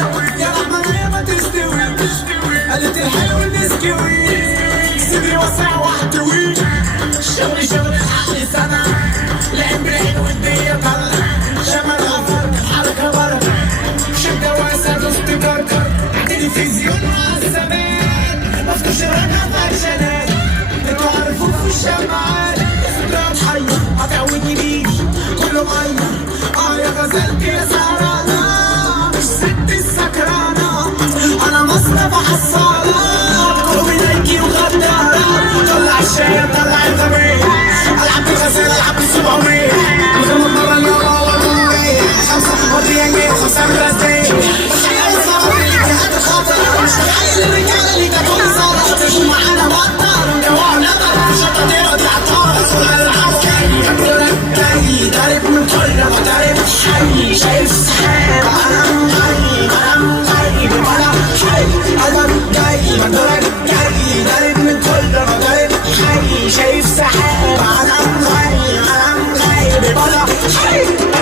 يا رحمن يا ما تستوي قالت الحلو نسكوي صدري واسع واحتوي شغلي شغل العقل سنة لعب بالعين والدنيا طلع شمال غفر حركة برا شدة واسع دوست كركر تلفزيون وعالزمان مفتوش الرقم عشانات انتوا عارفوا في الشمال لا تحير هتعودني بيك كله مغير يا غزلت يا سهرانة مش ست السكرانة انا مصرف حصالة قومي نايكي وغدارة طلع الشاي طلع الغبية العب بالغزال العب بالسبعمية الغمض مرة اليورو والرومية 5 مضيانية و5 ملازمية والحياة الصغيرة هات الخاطر مش تحيي الرجالة اللي تكون صارة تجوا معانا بطار ونجوعوا نقر شطة ديرة العطارة صغير العسكري جاي ضارب من كل مضارب حي شايف سحاب انا مغيب ولا حي انا جاي مضارب جاي ضارب من كل مضارب حي شايف سحاب انا مغيب ولا حي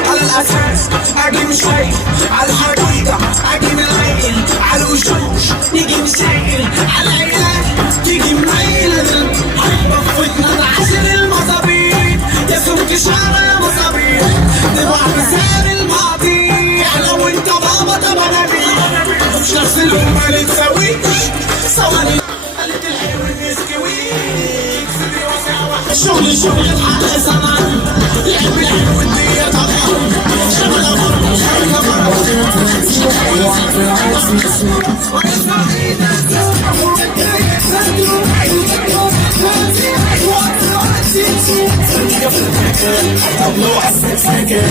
على الاساس اجي مش خايف على الحقيقة اجي من العيل على الوشوش نيجي مسائل على العيال تيجي مميلة بفتنا العشر المظابيط يا سمك شعر يا مظابيط نبع بسعر الماضي انا وانت بابا طب انا بيه مش نفس الامة اللي تساويش صواني قالت الحلو النسكويك صدري واسع واحد شغل الحق زمان لعب بالحلو والدنيا طبعا شغل غرب طبلو عالسكسكة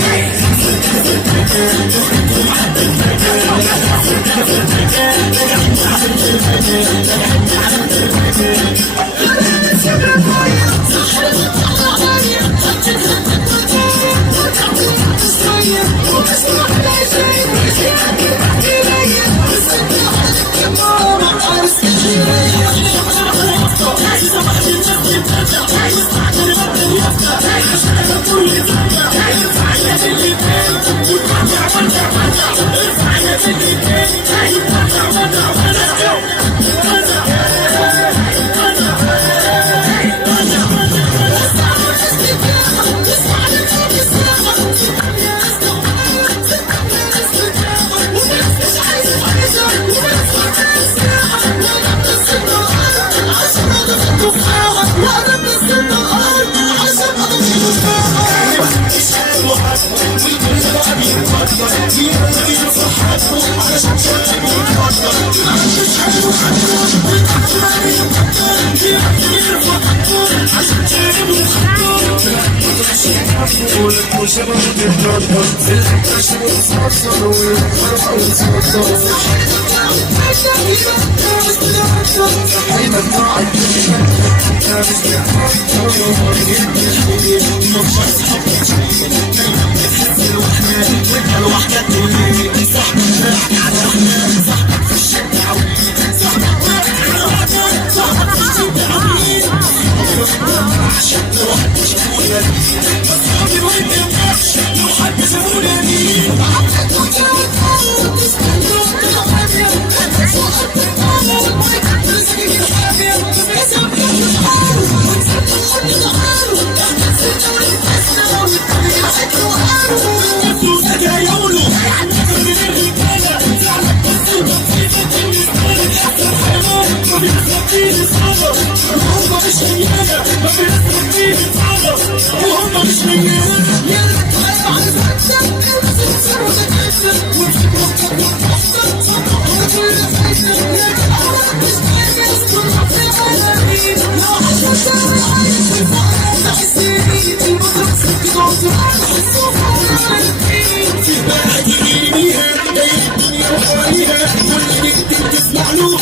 تسمع له